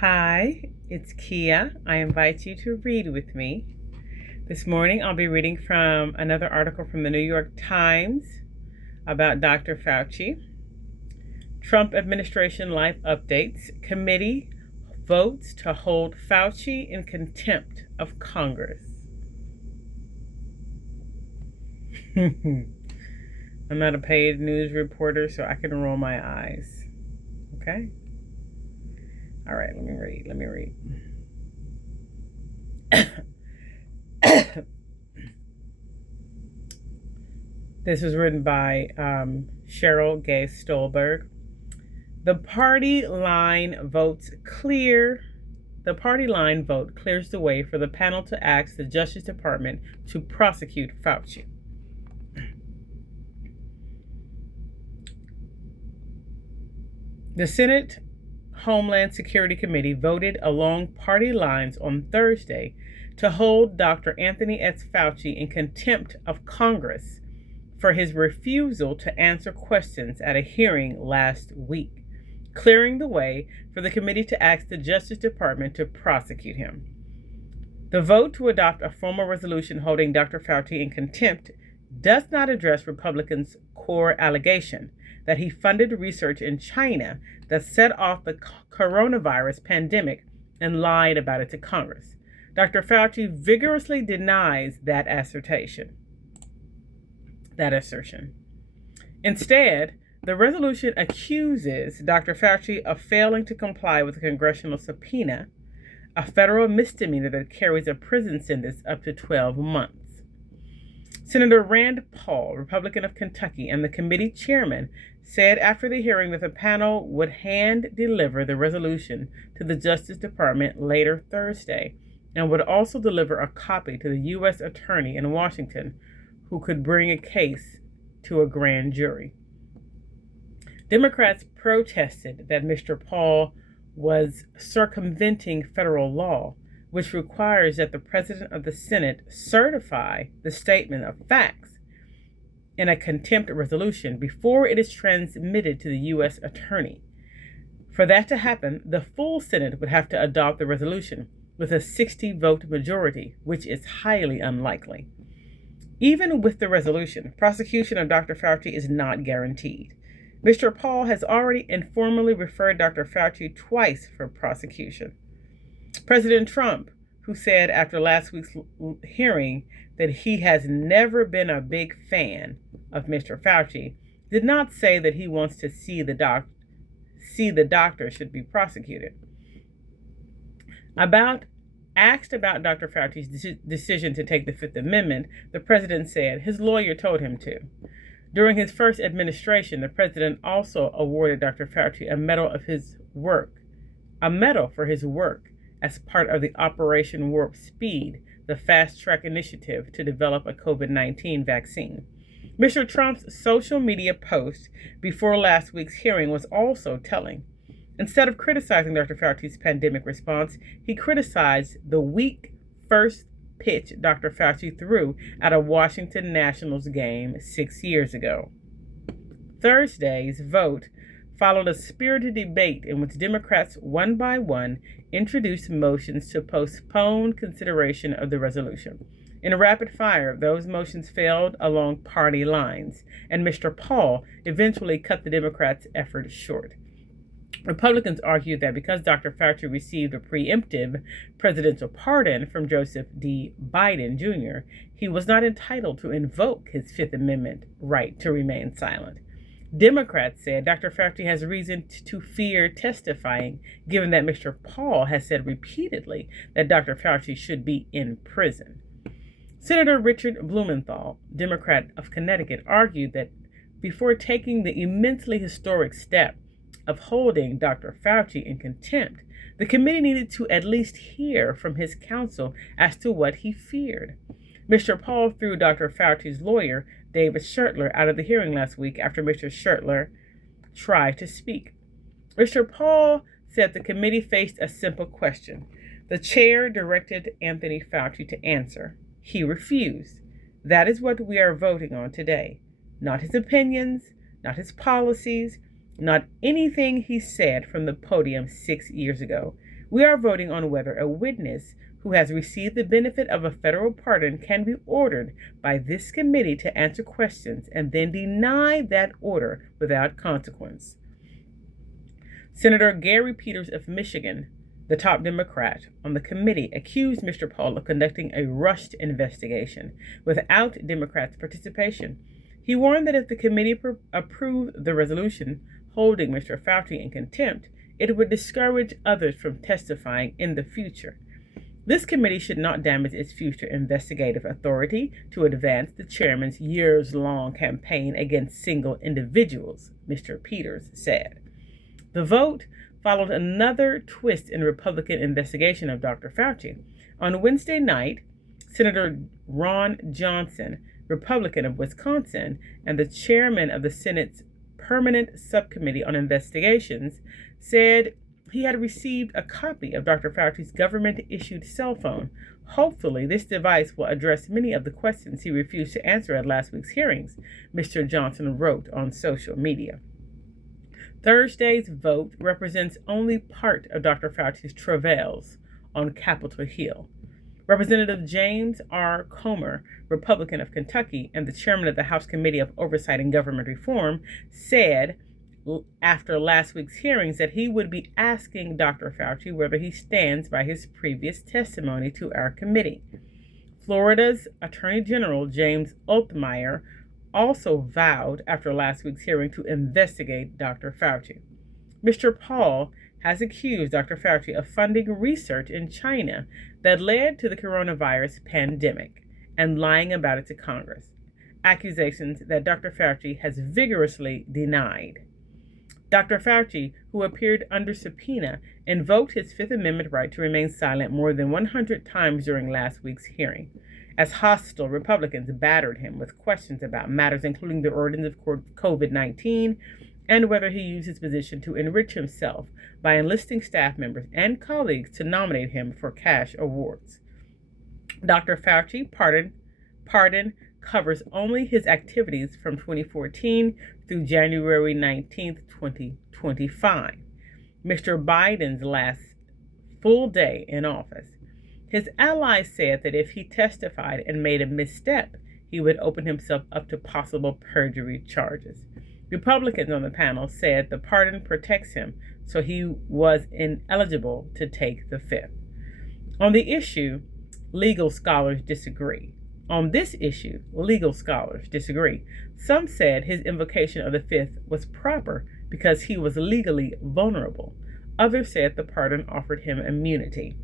Hi, it's Kia. I invite you to read with me. This morning I'll be reading from another article from the New York Times about Dr. Fauci. Trump administration life updates. Committee votes to hold Fauci in contempt of Congress. I'm not a paid news reporter, so I can roll my eyes. Okay? All right, let me read. This was written by Cheryl Gay Stolberg. The party line vote clears the way for the panel to ask the Justice Department to prosecute Fauci. The Senate Homeland Security Committee voted along party lines on Thursday to hold Dr. Anthony S. Fauci in contempt of Congress for his refusal to answer questions at a hearing last week, clearing the way for the committee to ask the Justice Department to prosecute him. The vote to adopt a formal resolution holding Dr. Fauci in contempt does not address Republicans' core allegation that he funded research in China that set off the coronavirus pandemic and lied about it to Congress. Dr. Fauci vigorously denies that assertion. Instead, the resolution accuses Dr. Fauci of failing to comply with a congressional subpoena, a federal misdemeanor that carries a prison sentence up to 12 months. Senator Rand Paul, Republican of Kentucky, and the committee chairman said after the hearing that the panel would hand-deliver the resolution to the Justice Department later Thursday and would also deliver a copy to the U.S. Attorney in Washington, who could bring a case to a grand jury. Democrats protested that Mr. Paul was circumventing federal law, which requires that the President of the Senate certify the statement of facts in a contempt resolution before it is transmitted to the U.S. Attorney. For that to happen, the full Senate would have to adopt the resolution with a 60-vote majority, which is highly unlikely. Even with the resolution, prosecution of Dr. Fauci is not guaranteed. Mr. Paul has already informally referred Dr. Fauci twice for prosecution. President Trump, who said after last week's hearing that he has never been a big fan of Mr. Fauci, did not say that he wants to see the doctor should be prosecuted. Asked about Dr. Fauci's decision to take the Fifth Amendment, the president said his lawyer told him to. During his first administration, the president also awarded Dr. Fauci a medal for his work as part of the Operation Warp Speed, the fast-track initiative to develop a COVID-19 vaccine. Mr. Trump's social media post before last week's hearing was also telling. Instead of criticizing Dr. Fauci's pandemic response, he criticized the weak first pitch Dr. Fauci threw at a Washington Nationals game 6 years ago. Thursday's vote followed a spirited debate in which Democrats, one by one, introduced motions to postpone consideration of the resolution. In rapid fire, those motions failed along party lines, and Mr. Paul eventually cut the Democrats' effort short. Republicans argued that because Dr. Fauci received a preemptive presidential pardon from Joseph D. Biden Jr., he was not entitled to invoke his Fifth Amendment right to remain silent. Democrats said Dr. Fauci has reason to fear testifying, given that Mr. Paul has said repeatedly that Dr. Fauci should be in prison. Senator Richard Blumenthal, Democrat of Connecticut, argued that before taking the immensely historic step of holding Dr. Fauci in contempt, the committee needed to at least hear from his counsel as to what he feared. Mr. Paul threw Dr. Fauci's lawyer, David Schertler, out of the hearing last week after Mr. Schertler tried to speak. Mr. Paul said the committee faced a simple question. The chair directed Anthony Fauci to answer. He refused. That is what we are voting on today. Not his opinions, not his policies, not anything he said from the podium 6 years ago. We are voting on whether a witness who has received the benefit of a federal pardon can be ordered by this committee to answer questions and then deny that order without consequence. Senator Gary Peters of Michigan, the top Democrat on the committee, accused Mr. Paul of conducting a rushed investigation without Democrats' participation. He warned that if the committee approved the resolution holding Mr. Fauci in contempt, it would discourage others from testifying in the future. This committee should not damage its future investigative authority to advance the chairman's years-long campaign against single individuals, Mr. Peters said. The vote followed another twist in Republican investigation of Dr. Fauci. On Wednesday night, Senator Ron Johnson, Republican of Wisconsin, and the chairman of the Senate's Permanent Subcommittee on Investigations, said he had received a copy of Dr. Fauci's government-issued cell phone. Hopefully, this device will address many of the questions he refused to answer at last week's hearings, Mr. Johnson wrote on social media. Thursday's vote represents only part of Dr. Fauci's travails on Capitol Hill. Representative James R. Comer, Republican of Kentucky and the chairman of the House Committee of Oversight and Government Reform, said after last week's hearings that he would be asking Dr. Fauci whether he stands by his previous testimony to our committee. Florida's Attorney General James Oltmeier also vowed after last week's hearing to investigate Dr. Fauci. Mr. Paul has accused Dr. Fauci of funding research in China that led to the coronavirus pandemic and lying about it to Congress, accusations that Dr. Fauci has vigorously denied. Dr. Fauci, who appeared under subpoena, invoked his Fifth Amendment right to remain silent more than 100 times during last week's hearing, as hostile Republicans battered him with questions about matters including the origins of COVID-19 and whether he used his position to enrich himself by enlisting staff members and colleagues to nominate him for cash awards. Dr. Fauci's pardon covers only his activities from 2014 through January 19, 2025, Mr. Biden's last full day in office. His allies said that if he testified and made a misstep, he would open himself up to possible perjury charges. Republicans on the panel said the pardon protects him, so he was ineligible to take the fifth. On this issue, legal scholars disagree. Some said his invocation of the fifth was proper because he was legally vulnerable. Others said the pardon offered him immunity.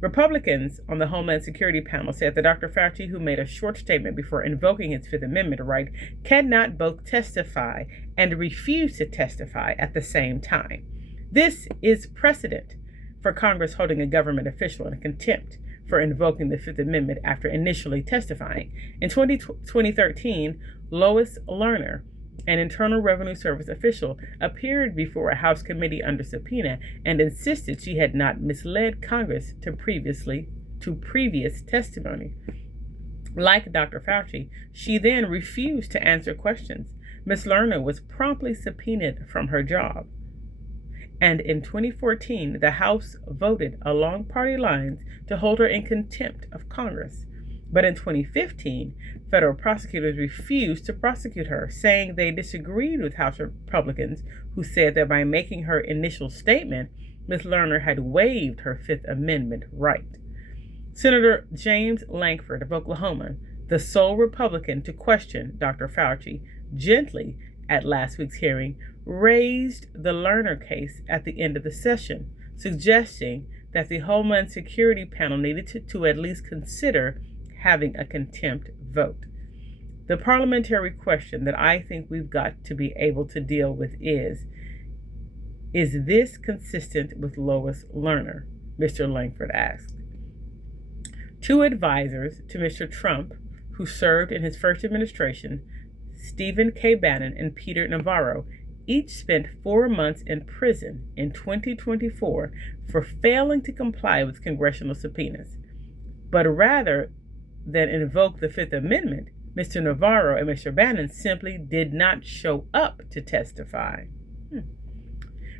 Republicans on the Homeland Security panel said that Dr. Fauci, who made a short statement before invoking his Fifth Amendment right, cannot both testify and refuse to testify at the same time. This is precedent for Congress holding a government official in contempt for invoking the Fifth Amendment after initially testifying. In 2013, Lois Lerner, an Internal Revenue Service official, appeared before a House committee under subpoena and insisted she had not misled Congress to previous testimony. Like Dr. Fauci, she then refused to answer questions. Ms. Lerner was promptly subpoenaed from her job. And in 2014, the House voted along party lines to hold her in contempt of Congress. But in 2015, federal prosecutors refused to prosecute her, saying they disagreed with House Republicans who said that by making her initial statement, Ms. Lerner had waived her Fifth Amendment right. Senator James Lankford of Oklahoma, the sole Republican to question Dr. Fauci, gently at last week's hearing, raised the Lerner case at the end of the session, suggesting that the Homeland Security panel needed to at least consider having a contempt vote. The parliamentary question that I think we've got to be able to deal with is this consistent with Lois Lerner? Mr. Lankford asked. Two advisors to Mr. Trump, who served in his first administration, Stephen K. Bannon and Peter Navarro, each spent 4 months in prison in 2024 for failing to comply with congressional subpoenas. But rather than invoke the Fifth Amendment, Mr. Navarro and Mr. Bannon simply did not show up to testify.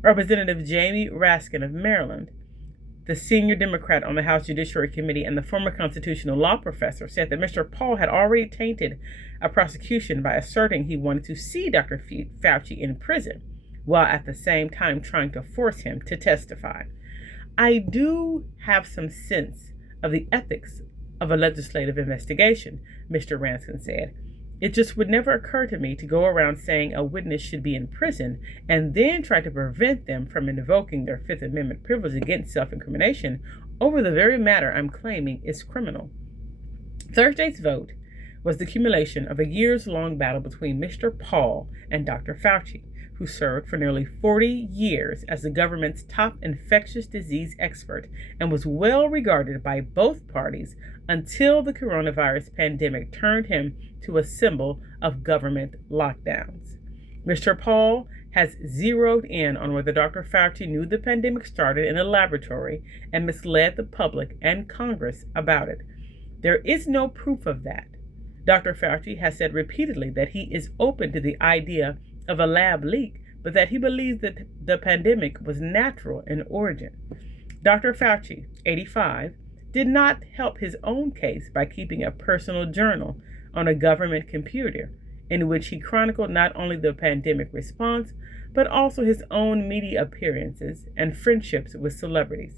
Representative Jamie Raskin of Maryland, the senior Democrat on the House Judiciary Committee and the former constitutional law professor, said that Mr. Paul had already tainted a prosecution by asserting he wanted to see Dr. Fauci in prison, while at the same time trying to force him to testify. I do have some sense of the ethics of a legislative investigation, Mr. Ranson said. It just would never occur to me to go around saying a witness should be in prison and then try to prevent them from invoking their Fifth Amendment privilege against self-incrimination over the very matter I'm claiming is criminal. Thursday's vote was the accumulation of a years-long battle between Mr. Paul and Dr. Fauci, who served for nearly 40 years as the government's top infectious disease expert and was well regarded by both parties until the coronavirus pandemic turned him to a symbol of government lockdowns. Mr. Paul has zeroed in on whether Dr. Fauci knew the pandemic started in a laboratory and misled the public and Congress about it. There is no proof of that. Dr. Fauci has said repeatedly that he is open to the idea of a lab leak, but that he believes that the pandemic was natural in origin. Dr. Fauci, 85, did not help his own case by keeping a personal journal on a government computer in which he chronicled not only the pandemic response, but also his own media appearances and friendships with celebrities.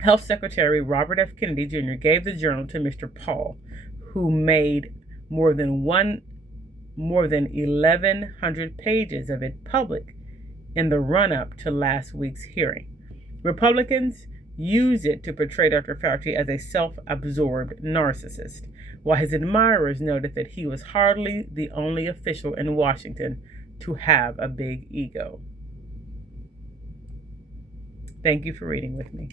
Health Secretary Robert F. Kennedy Jr. gave the journal to Mr. Paul, who made more than 1,100 pages of it public in the run-up to last week's hearing. Republicans use it to portray Dr. Fauci as a self-absorbed narcissist, while his admirers noted that he was hardly the only official in Washington to have a big ego. Thank you for reading with me.